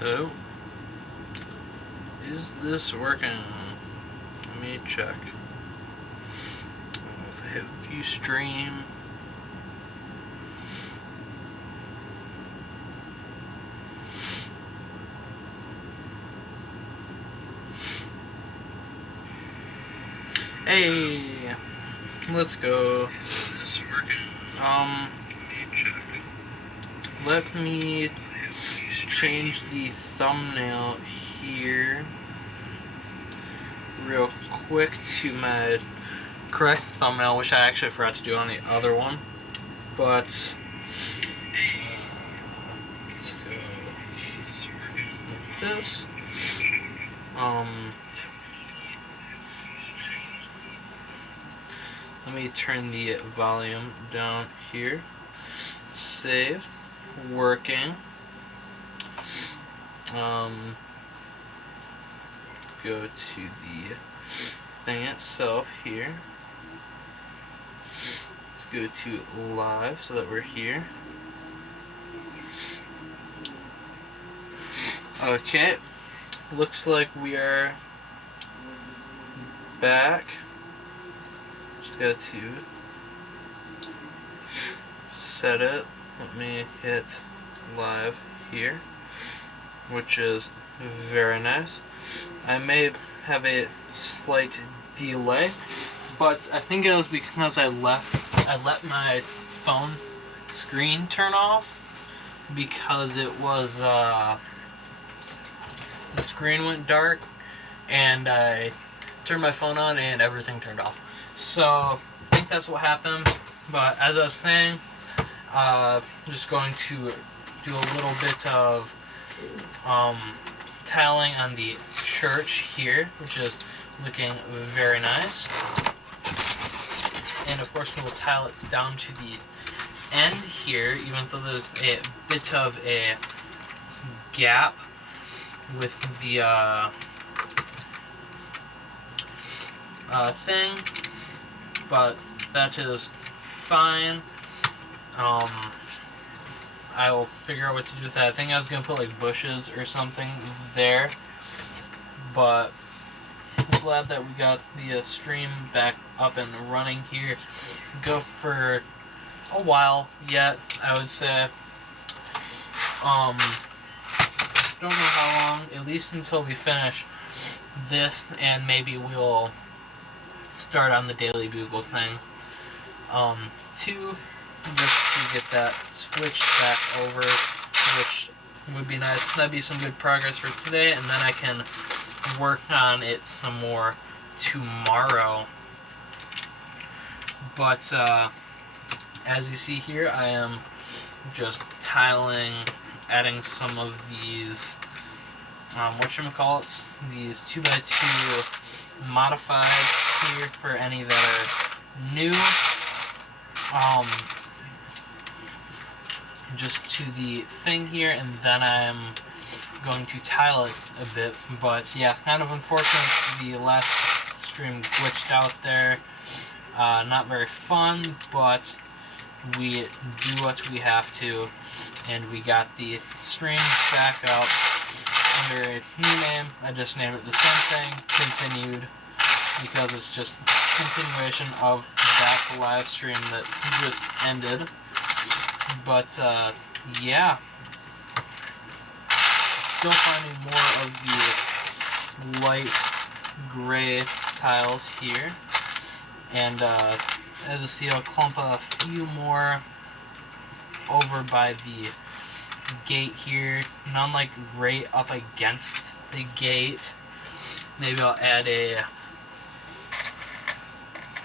Oh, is this working? Let me check. If I hit view stream. Hey, let's go. Let me change the thumbnail here real quick to my correct thumbnail, which I actually forgot to do on the other one. But let's go like this. Let me turn the volume down here. Save. Working. Go to the thing itself here. Let's go to live so that we're here. Okay. Looks like we are back. Just got to set it. Let me hit live here, which is very nice. I may have a slight delay, but I think it was because I let my phone screen turn off because it was the screen went dark and I turned my phone on and everything turned off. So I think that's what happened. But as I was saying, I'm just going to do a little bit of tiling on the church here, which is looking very nice. And of course we'll tile it down to the end here, even though there's a bit of a gap with the thing, but that is fine. I will figure out what to do with that. I think I was going to put like bushes or something there, but I'm glad that we got the stream back up and running here. Go for a while yet, I would say. Don't know how long, at least until we finish this, and maybe we'll start on the Daily Bugle thing. Just to get that switched back over, which would be nice. That'd be some good progress for today, and then I can work on it some more tomorrow. But as you see here, I am just tiling, adding some of these whatchamacallits, these 2x2 modifieds here for any that are new. Just to the thing here, and then I'm going to tile it a bit. But yeah, kind of unfortunate the last stream glitched out there. Not very fun, but we do what we have to, and we got the stream back up under a new name. I just named it the same thing, Continued, because it's just a continuation of that live stream that just ended. But yeah, still finding more of the light gray tiles here, and as you see, I'll clump a few more over by the gate here, none like right up against the gate. Maybe I'll add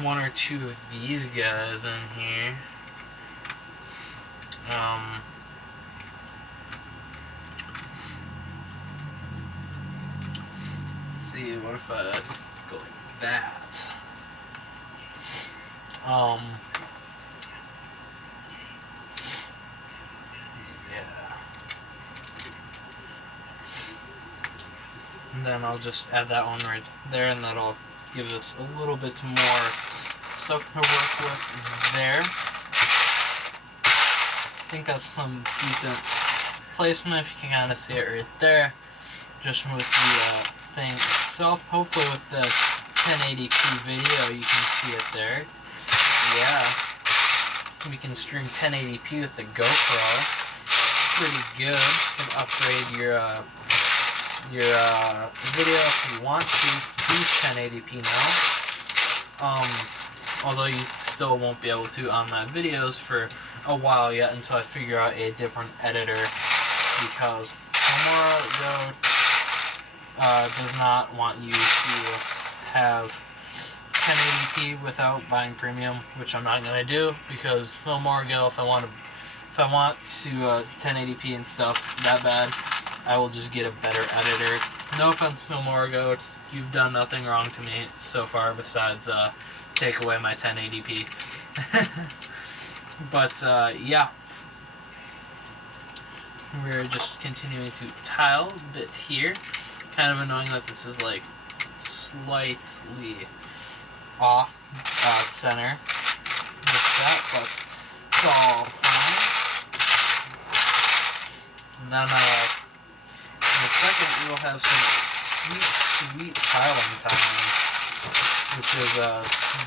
one or two of these guys in here. Let's see, what if I go like that? Yeah. And then I'll just add that one right there, and that'll give us a little bit more stuff to work with there. I think that's some decent placement, if you can kind of see it right there, just with the thing itself. Hopefully with the 1080p video you can see it there. Yeah, we can stream 1080p with the GoPro. Pretty good. You can upgrade your video if you want to 1080p now. Although you still won't be able to on my videos for a while yet until I figure out a different editor, because Filmora Go does not want you to have 1080p without buying premium, which I'm not gonna do, because Filmora Go, if I want to 1080p and stuff that bad, I will just get a better editor. No offense, Filmora Go, you've done nothing wrong to me so far besides take away my 1080p. But yeah, we're just continuing to tile bits here. Kind of annoying that this is like slightly off center with that, but it's all fine. And then in a second we will have some sweet tiling time, which is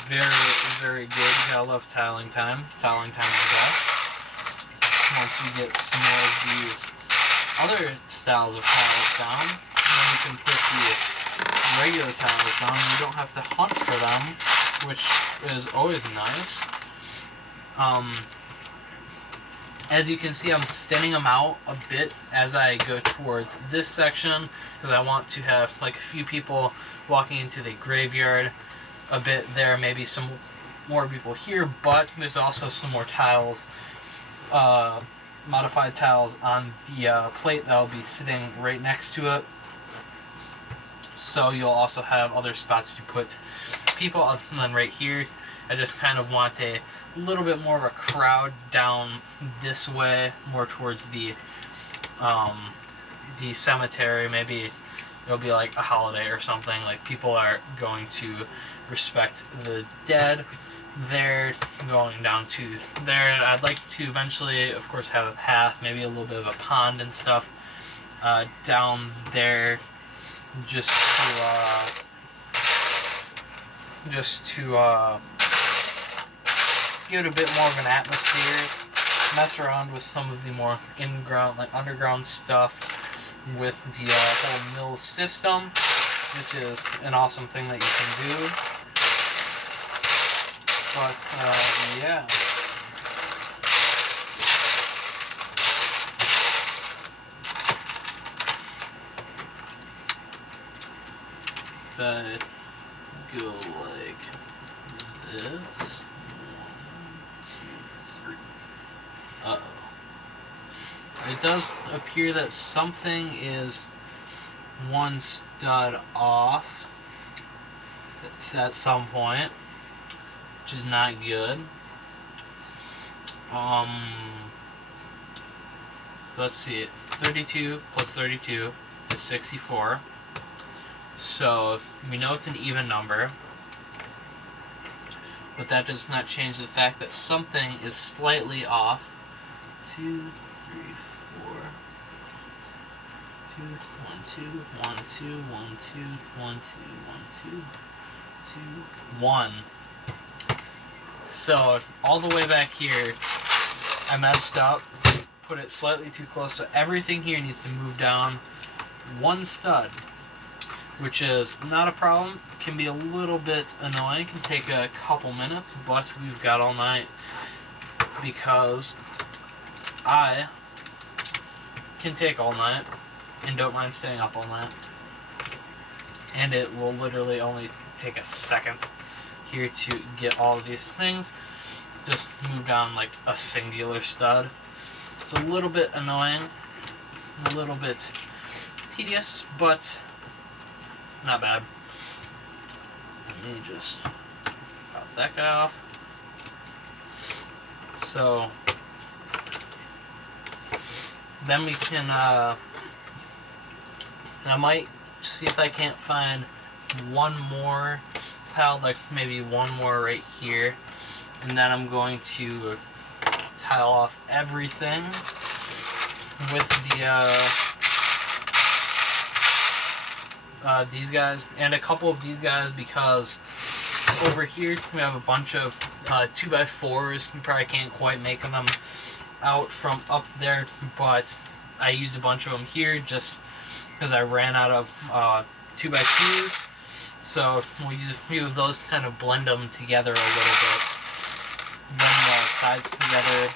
very, very good. You gotta love tiling time. Tiling time is the best. Once we get some more of these other styles of tiles down, then we can put the regular tiles down. You don't have to hunt for them, which is always nice. As you can see, I'm thinning them out a bit as I go towards this section, because I want to have like a few people walking into the graveyard a bit there, maybe some more people here, but there's also some more tiles, modified tiles on the plate that will be sitting right next to it. So you'll also have other spots to put people, other than right here. I just kind of want a little bit more of a crowd down this way, more towards the cemetery. Maybe it'll be like a holiday or something, like people are going to respect the dead. They're going down to there. I'd like to eventually, of course, have a path, maybe a little bit of a pond and stuff down there, just to give it a bit more of an atmosphere, mess around with some of the more in-ground, like underground stuff with the whole MILS system, which is an awesome thing that you can do. But yeah. If I go like this. Uh-oh. It does appear that something is one stud off at some point, which is not good. So let's see, 32 plus 32 is 64. So we know it's an even number, but that does not change the fact that something is slightly off. 2, 3, 4, 2, 1, 2, 1, 2, 1, 2, 1, 2, 1, 2, 2, 1. So all the way back here, I messed up, put it slightly too close, so everything here needs to move down one stud, which is not a problem. Can be a little bit annoying, can take a couple minutes, but we've got all night, because I can take all night and don't mind staying up all night, and it will literally only take a second here to get all of these things. Just move down like a singular stud. It's a little bit annoying, a little bit tedious, but not bad. Let me just pop that guy off. So then we can, I might see if I can't find one more tile, like maybe one more right here, and then I'm going to tile off everything with the these guys and a couple of these guys, because over here we have a bunch of 2x4s. You probably can't quite make them out from up there, but I used a bunch of them here just because I ran out of 2x2s. So we'll use a few of those, kind of blend them together a little bit, blend the sides together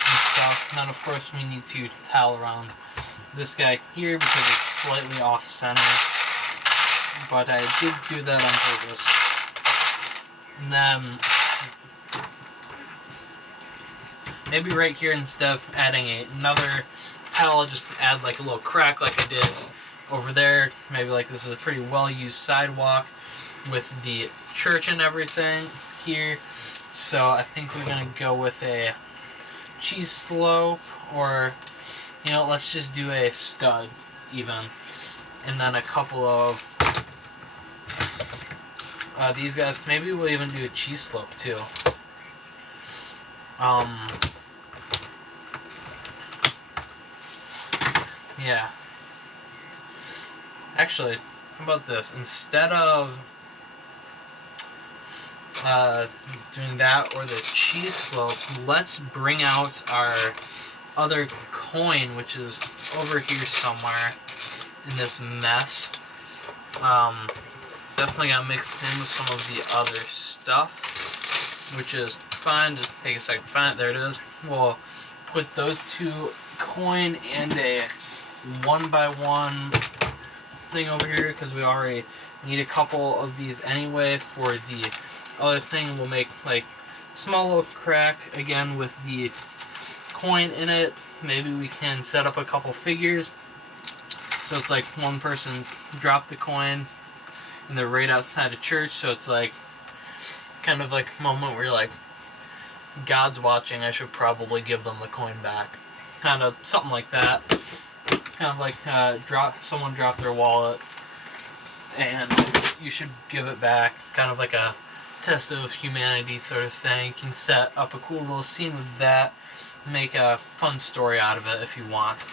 and stuff. Then of course we need to tile around this guy here because it's slightly off center, but I did do that on purpose. And then maybe right here, instead of adding another tile, I'll just add like a little crack like I did over there. Maybe like this is a pretty well used sidewalk with the church and everything here. So I think we're gonna go with a cheese slope, or you know, let's just do a stud even, and then a couple of these guys. Maybe we'll even do a cheese slope too. Yeah. Actually, how about this? Instead of doing that or the cheese slope, let's bring out our other coin, which is over here somewhere in this mess. Definitely got mixed in with some of the other stuff, which is fine. Just take a second to find it. There it is. We'll put those two coin and a 1x1 thing over here because we already need a couple of these anyway. For the other thing, we'll make like small little crack again with the coin in it. Maybe we can set up a couple figures so it's like one person dropped the coin and they're right outside of church, so it's like kind of like a moment where you're like, God's watching, I should probably give them the coin back. Kind of something like that. Kind of like someone dropped their wallet and you should give it back. Kind of like a test of humanity sort of thing. You can set up a cool little scene with that. Make a fun story out of it if you want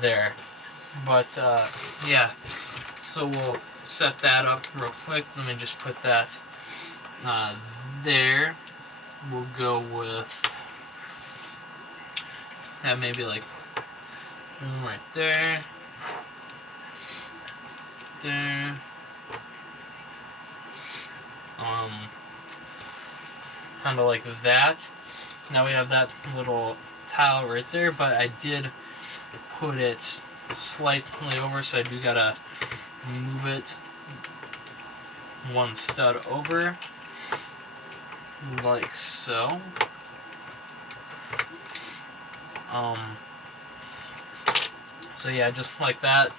there. But yeah, so we'll set that up real quick. Let me just put that there. We'll go with that, maybe like right there, there. Kind of like that. Now we have that little tile right there, but I did put it slightly over, so I do gotta move it one stud over, like so. So yeah, just like that.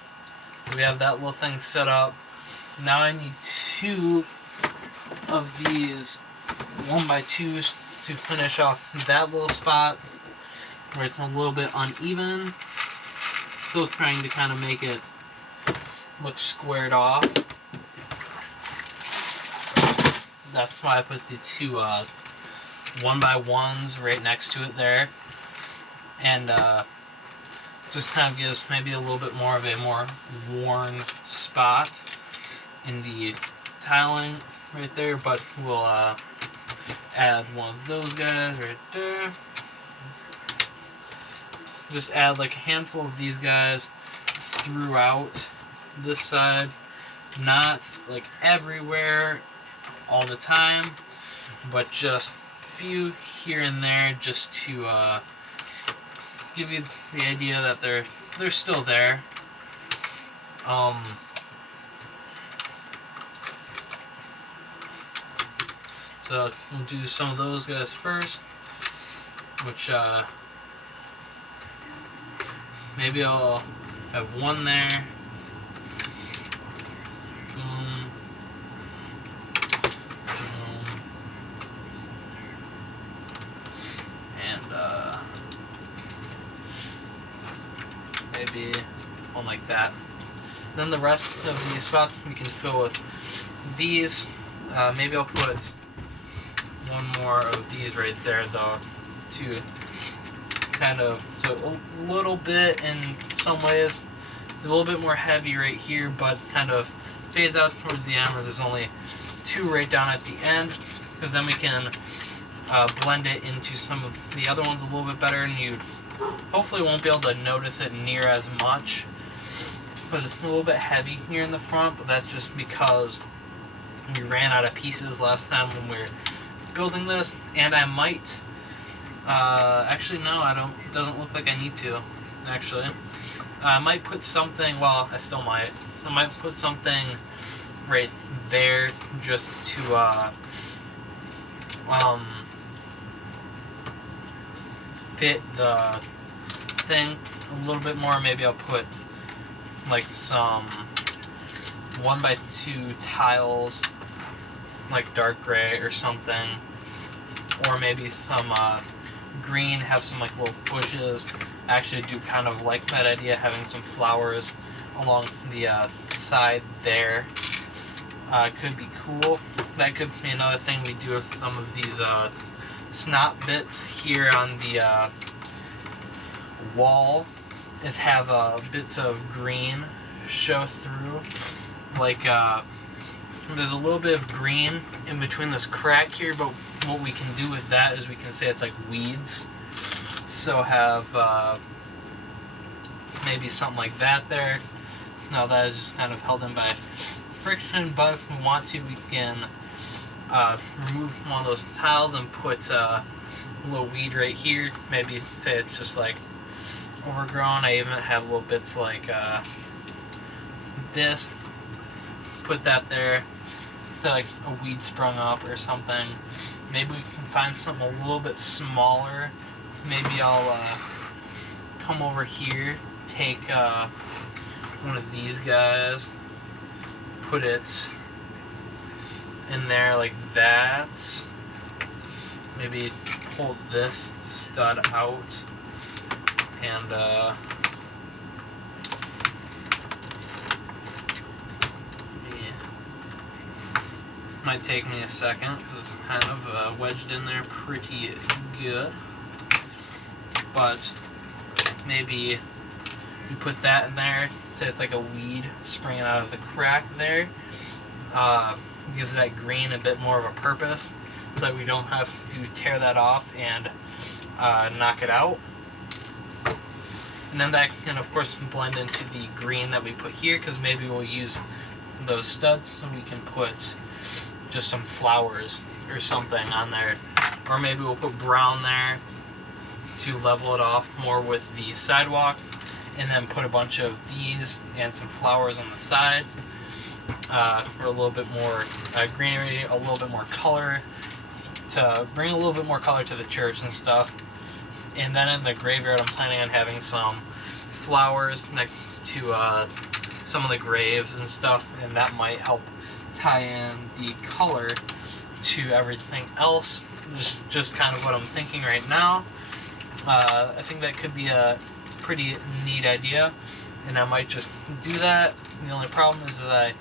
So we have that little thing set up. Now I need two of these 1x2s to finish off that little spot where it's a little bit uneven. Still trying to kind of make it look squared off. That's why I put the two 1x1s right next to it there. And just kind of gives maybe a little bit more of a more worn spot in the tiling right there, but we'll add one of those guys right there. Just add like a handful of these guys throughout this side, not like everywhere all the time, but just a few here and there, just to give you the idea that they're still there. So we'll do some of those guys first, which maybe I'll have one there. Boom. Boom. And maybe one like that. Then the rest of the spots we can fill with these. Maybe I'll put one more of these right there though to kind of, so a little bit in some ways. It's a little bit more heavy right here, but kind of fades out towards the end where there's only 2 right down at the end, because then we can blend it into some of the other ones a little bit better, and you hopefully won't be able to notice it near as much, because it's a little bit heavy here in the front, but that's just because we ran out of pieces last time when we were building this. And I might, actually no, I don't, it doesn't look like I need to, actually. I might put something, well, I still might. I might put something right there just to, fit the thing a little bit more. Maybe I'll put like some 1x2 tiles, like dark gray or something, or maybe some green, have some like little bushes. I actually do kind of like that idea, having some flowers along the side there. Could be cool. That could be another thing we do with some of these snot bits here on the wall, is have bits of green show through. Like there's a little bit of green in between this crack here, but what we can do with that is we can say it's like weeds. So have maybe something like that there. Now that is just kind of held in by friction, but if we want to, we can remove one of those tiles and put a little weed right here. Maybe say it's just like overgrown. I even have little bits like this. Put that there. So like a weed sprung up or something. Maybe we can find something a little bit smaller. Maybe I'll come over here, take one of these guys, put it in there like that. Maybe hold this stud out and might take me a second because it's kind of wedged in there pretty good. But maybe we put that in there, say it's like a weed springing out of the crack there. Gives that green a bit more of a purpose, so that we don't have to tear that off and knock it out. And then that can of course blend into the green that we put here, because maybe we'll use those studs so we can put just some flowers or something on there. Or maybe we'll put brown there to level it off more with the sidewalk, and then put a bunch of these and some flowers on the side for a little bit more greenery, a little bit more color, to bring a little bit more color to the church and stuff. And then in the graveyard, I'm planning on having some flowers next to some of the graves and stuff, and that might help tie in the color to everything else. Just kind of what I'm thinking right now. I think that could be a pretty neat idea, and I might just do that. The only problem is that I